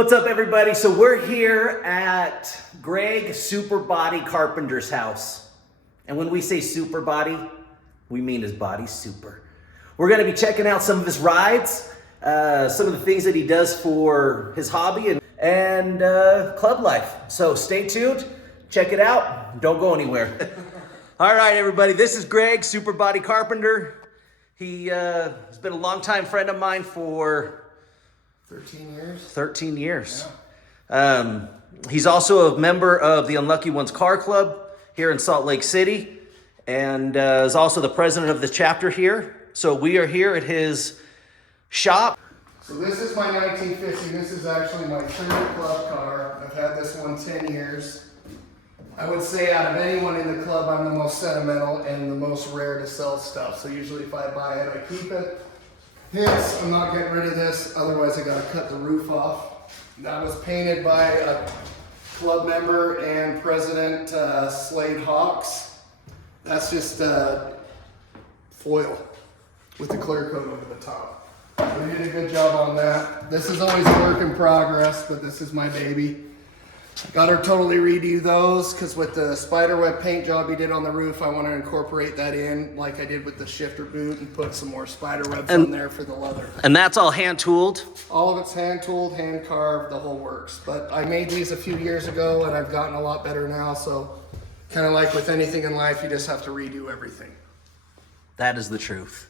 What's up, everybody? So we're here at Greg Superbody Carpenter's house. And when we say Superbody, we mean his body's super. We're gonna be checking out some of his rides, some of the things that he does for his hobby and club life. So stay tuned, check it out, don't go anywhere. All right, everybody, this is Greg Superbody Carpenter. He has been a longtime friend of mine for 13 years. 13 years. Yeah. He's also a member of the Unlucky Ones Car Club here in Salt Lake City, and is also the president of the chapter here. So we are here at his shop. So this is my 1950. This is actually my favorite club car. I've had this one 10 years. I would say out of anyone in the club, I'm the most sentimental and the most rare to sell stuff. So usually if I buy it, I keep it. Hence, I'm not getting rid of this, otherwise I gotta cut the roof off. That was painted by a club member and president, Slade Hawks. That's just foil with the clear coat over the top. We did a good job on that. This is always a work in progress, but this is my baby. Got her totally redo those, because with the spiderweb paint job he did on the roof, I want to incorporate that in like I did with the shifter boot and put some more spiderwebs on there for the leather. And that's all hand tooled? All of it's hand tooled, hand carved, the whole works. But I made these a few years ago and I've gotten a lot better now, so kind of like with anything in life, you just have to redo everything. That is the truth.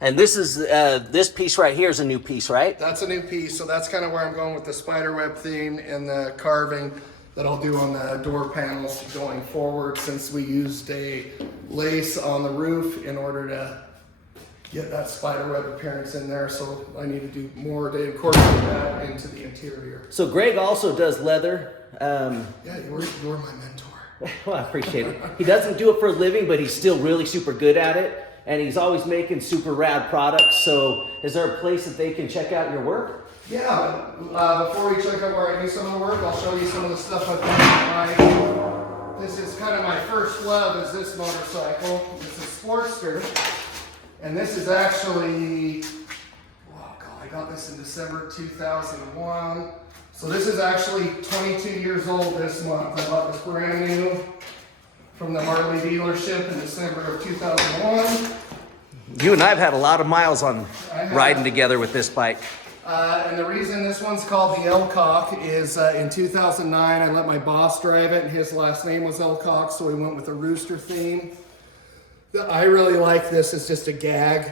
And this is, this piece right here is a new piece, right? That's a new piece, so that's kind of where I'm going with the spiderweb theme and the carving that I'll do on the door panels going forward, since we used a lace on the roof in order to get that spiderweb appearance in there. So I need to do more to incorporate that into the interior. So Greg also does leather. Yeah, you're my mentor. Well, I appreciate it. He doesn't do it for a living, but he's still really super good at it. And he's always making super rad products. So is there a place that they can check out your work? Yeah, before we check out where I do some of the work, I'll show you some of the stuff I've done. This is kind of my first love, is this motorcycle. It's a Sportster. And this is actually, oh God, I got this in December 2001. So this is actually 22 years old this month. I bought this brand new from the Harley dealership in December of 2001. You and I have had a lot of miles on riding together with this bike. And the reason this one's called the 𝐿𝐸𝐞 is in 2009, I let my boss drive it, and his last name was 𝐿𝐸𝐞, so we went with a rooster theme. I really like this. It's just a gag.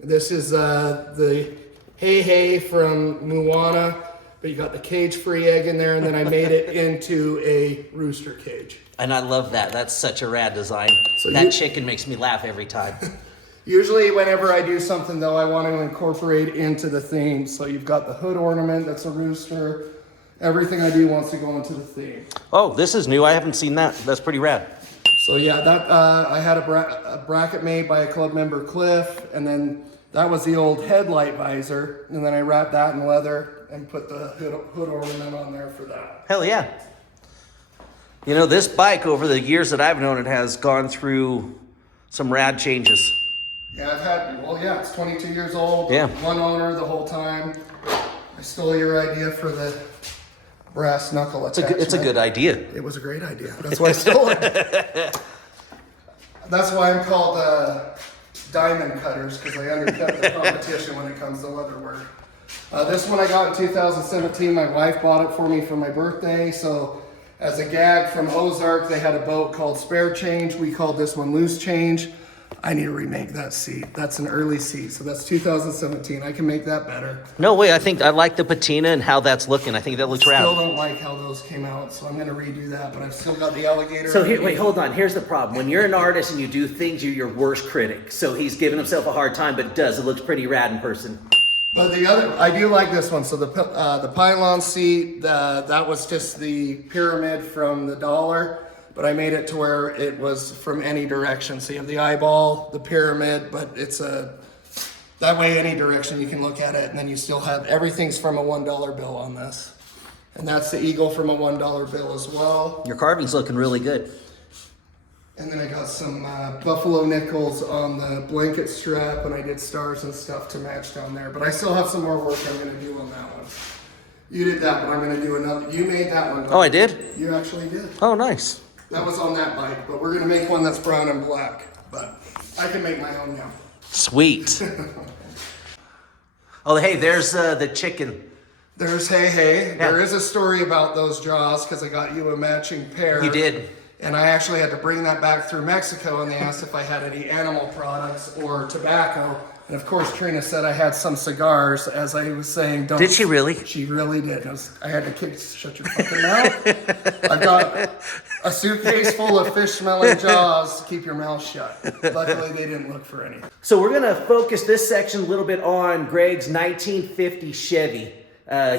This is the 𝐒𝐥𝐤 from Moana, but you got the cage-free egg in there, and then I made it into a rooster cage. And I love that. That's such a rad design. So that chicken makes me laugh every time. Usually whenever I do something though, I want to incorporate into the theme. So you've got the hood ornament, that's a rooster. Everything I do wants to go into the theme. Oh, this is new. I haven't seen that. That's pretty rad. So yeah, that I had a bracket made by a club member, Cliff, and then that was the old headlight visor. And then I wrapped that in leather and put the hood ornament on there for that. Hell yeah. You know, this bike, over the years that I've known it, has gone through some rad changes. Yeah, it's 22 years old. Yeah. One owner the whole time. I stole your idea for the brass knuckle attachment. It's a good idea. It was a great idea. That's why I stole it. That's why I'm called Diamond Cutters, because I undercut the competition when it comes to leather work. This one I got in 2017. My wife bought it for me for my birthday, so as a gag from Ozark, they had a boat called Spare Change. We called this one Loose Change. I need to remake that seat. That's an early seat, so that's 2017. I can make that better. No way, I think I like the patina and how that's looking. I think that looks rad. Still don't like how those came out, so I'm gonna redo that, but I've still got the alligator. So here, wait, hold on. Here's the problem. When you're an artist and you do things, you're your worst critic. So he's giving himself a hard time, but it does. It looks pretty rad in person. But the other, I do like this one. So the pylon seat, that was just the pyramid from the dollar, but I made it to where it was from any direction. So you have the eyeball, the pyramid, but it's that way any direction you can look at it, and then you still have everything's from a $1 bill on this. And that's the eagle from a $1 bill as well. Your carving's looking really good. And then I got some buffalo nickels on the blanket strap, and I did stars and stuff to match down there. But I still have some more work I'm gonna do on that one. You did that, but I'm going to do another. You made that one. Oh, I did? You actually did. Oh, nice. That was on that bike, but we're going to make one that's brown and black. But I can make my own now. Sweet. Oh, hey, there's the chicken. There's Hey. Yeah. There is a story about those jaws because I got you a matching pair. You did. And I actually had to bring that back through Mexico, and they asked if I had any animal products or tobacco. And of course, Trina said I had some cigars, as I was saying. Don't. Did she really? She really did. I had to shut your fucking mouth. I got a suitcase full of fish-smelling jaws. Keep your mouth shut. Luckily, they didn't look for any. So we're going to focus this section a little bit on Greg's 1950 Chevy.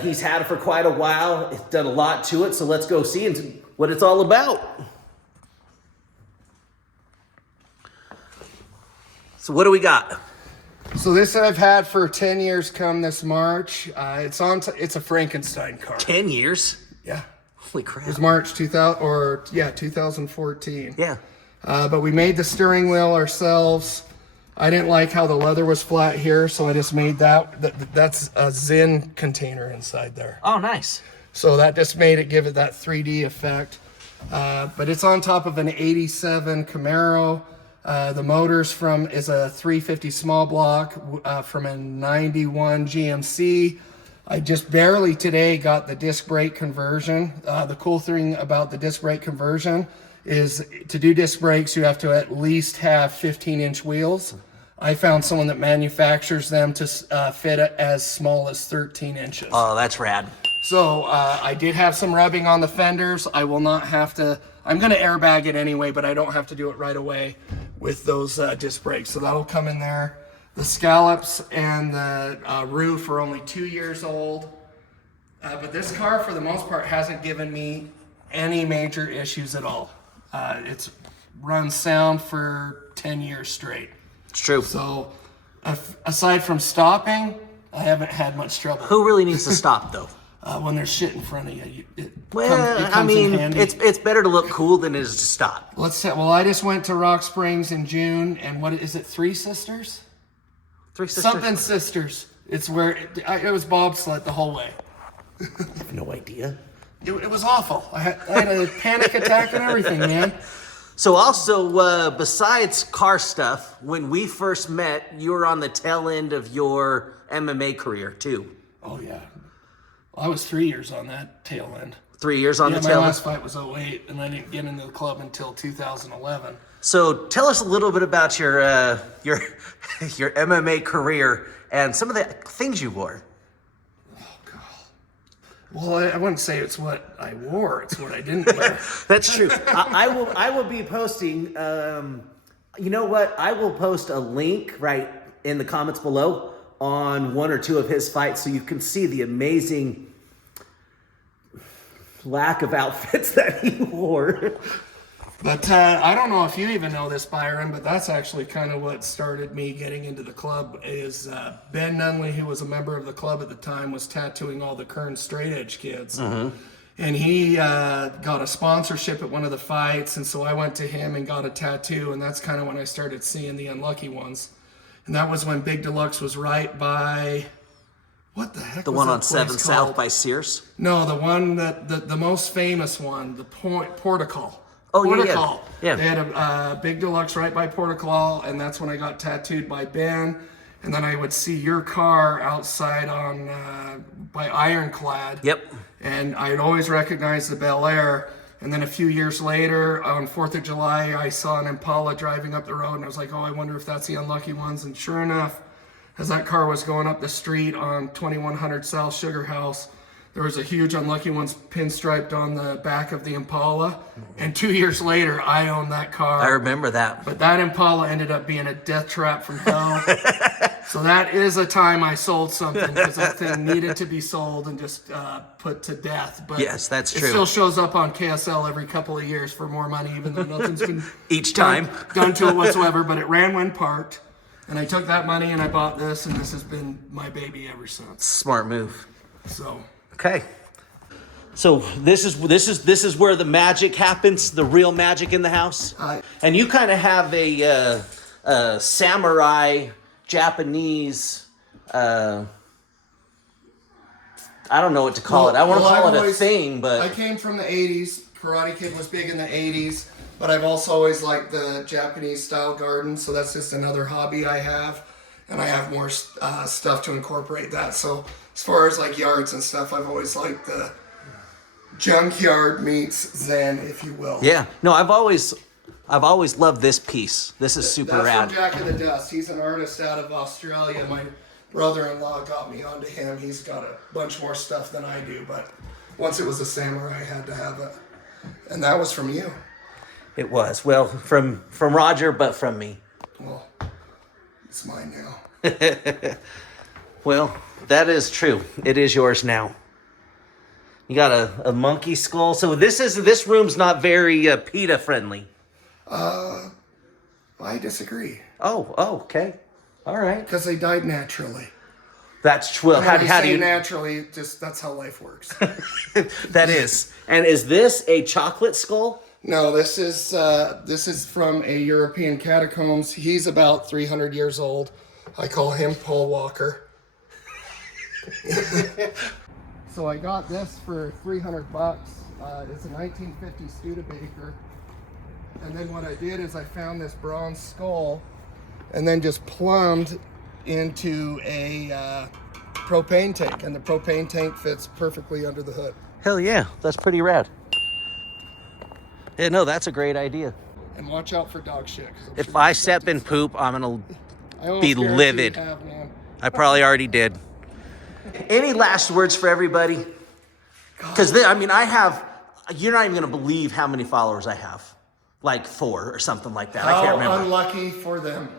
He's had it for quite a while. It's done a lot to it, so let's go see what it's all about. So what do we got? So this I've had for 10 years come this March. It's a Frankenstein car. 10 years? Yeah. Holy crap. It was March 2014. Yeah. But we made the steering wheel ourselves. I didn't like how the leather was flat here, so I just made that's a Zen container inside there. Oh, nice. So that just made it give it that 3D effect. But it's on top of an 87 Camaro. The motor's is a 350 small block from a 91 GMC. I just barely today got the disc brake conversion. The cool thing about the disc brake conversion is to do disc brakes, you have to at least have 15-inch wheels. I found someone that manufactures them to fit as small as 13 inches. Oh, that's rad. So I did have some rubbing on the fenders. I will not have to, I'm gonna airbag it anyway, but I don't have to do it right away with those disc brakes. So that'll come in there. The scallops and the roof are only 2 years old. But this car, for the most part, hasn't given me any major issues at all. It's run sound for 10 years straight. It's true. So aside from stopping, I haven't had much trouble. Who really needs to stop, though? When there's shit in front of you, it Well, comes in handy. it's better to look cool than it is to stop. Well, I just went to Rock Springs in June, and what is it, Three Sisters? Three Sisters? Something Sisters. It's where, it was bobsled the whole way. I have no idea. It was awful. I had a panic attack and everything, man. So also, besides car stuff, when we first met, you were on the tail end of your MMA career, too. Oh, yeah. Well, I was 3 years on that tail end. 3 years on the tail my end? last fight was 08, and I didn't get into the club until 2011. So tell us a little bit about your MMA career and some of the things you wore. Well, I wouldn't say it's what I wore; it's what I didn't wear. That's true. I will be posting. You know what? I will post a link right in the comments below on one or two of his fights, so you can see the amazing lack of outfits that he wore. But I don't know if you even know this, Byron, but that's actually kind of what started me getting into the club is Ben Nunley, who was a member of the club at the time, was tattooing all the current straight edge kids. Mm-hmm. And he got a sponsorship at one of the fights, and so I went to him and got a tattoo, and that's kind of when I started seeing the unlucky ones. And that was when Big Deluxe was right by, what the heck The was one that on place 7th South called? by Sears? No, the one the most famous one, the Portical. Oh, Portical. Yeah. They had a Big Deluxe right by Portical, and that's when I got tattooed by Ben. And then I would see your car outside on by Ironclad. Yep. And I'd always recognize the Bel Air. And then a few years later, on 4th of July, I saw an Impala driving up the road, and I was like, oh, I wonder if that's the unlucky ones. And sure enough, as that car was going up the street on 2100 South Sugar House, there was a huge unlucky ones pinstriped on the back of the Impala. And 2 years later, I owned that car. I remember that. But that Impala ended up being a death trap from hell. So that is a time I sold something, because that thing needed to be sold and just put to death. But yes, that's true. It still shows up on KSL every couple of years for more money, even though nothing's been Each time. done to it whatsoever. But it ran when parked. And I took that money and I bought this, and this has been my baby ever since. Smart move. So... Okay. So this is where the magic happens, the real magic in the house. And you kind of have a samurai Japanese. I I don't know what to call it. I want to call I've it a always- thing, but I came from the 80s. Karate Kid was big in the 80s, but I've also always liked the Japanese style garden, so that's just another hobby I have, and I have more stuff to incorporate that. So as far as like yards and stuff, I've always liked the junkyard meets Zen, if you will. yeah. No, I've always loved this piece. This is super That's rad. from Jack of the Dust. He's an artist out of Australia. My brother-in-law got me onto him. He's got a bunch more stuff than I do, but once it was a samurai, I had to have it. And that was from you. It was. Well, from Roger, but from me. Well, it's mine now. Well, that is true. It is yours now. You got a monkey skull. So this room's not very PETA friendly. I disagree. Oh, okay. All right. Because they died naturally. That's true. And How when I do say you... naturally, just that's how life works. That is. And is this a chocolate skull? No, this is from a European catacombs. He's about 300 years old. I call him Paul Walker. So I got this for $300. It's a 1950 Studebaker. And then what I did is I found this bronze skull and then just plumbed into a propane tank. And the propane tank fits perfectly under the hood. Hell yeah. That's pretty rad. Yeah, no, that's a great idea. And watch out for dog shit. If I step in poop, I'm going to be livid. Man. I probably already did. Any last words for everybody? Because, I mean, you're not even going to believe how many followers I have. Like 4 or something like that. I can't remember. Unlucky for them.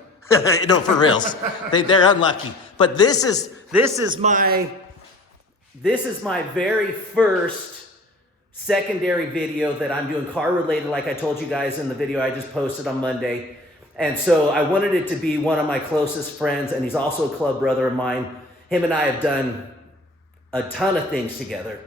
No, for reals. They're unlucky. But this is my very first secondary video that I'm doing car related, like I told you guys in the video I just posted on Monday. And so I wanted it to be one of my closest friends, and he's also a club brother of mine. Him and I have done a ton of things together.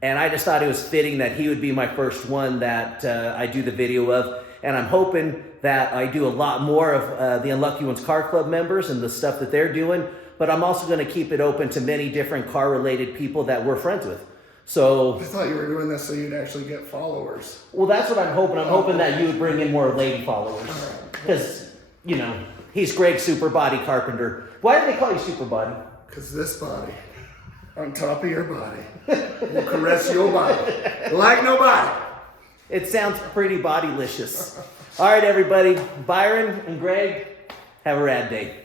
And I just thought it was fitting that he would be my first one that I do the video of. And I'm hoping that I do a lot more of the Unlucky Ones Car Club members and the stuff that they're doing. But I'm also going to keep it open to many different car-related people that we're friends with. So I thought you were doing this so you'd actually get followers. well, that's what I'm hoping. I'm hoping that you would bring in more lady followers. Because, you know, he's Greg Superbody Carpenter. Why do they call you Superbody? Because this body, on top of your body, will caress your body like nobody. It sounds pretty bodylicious. All right, everybody. Byron and Greg, have a rad day.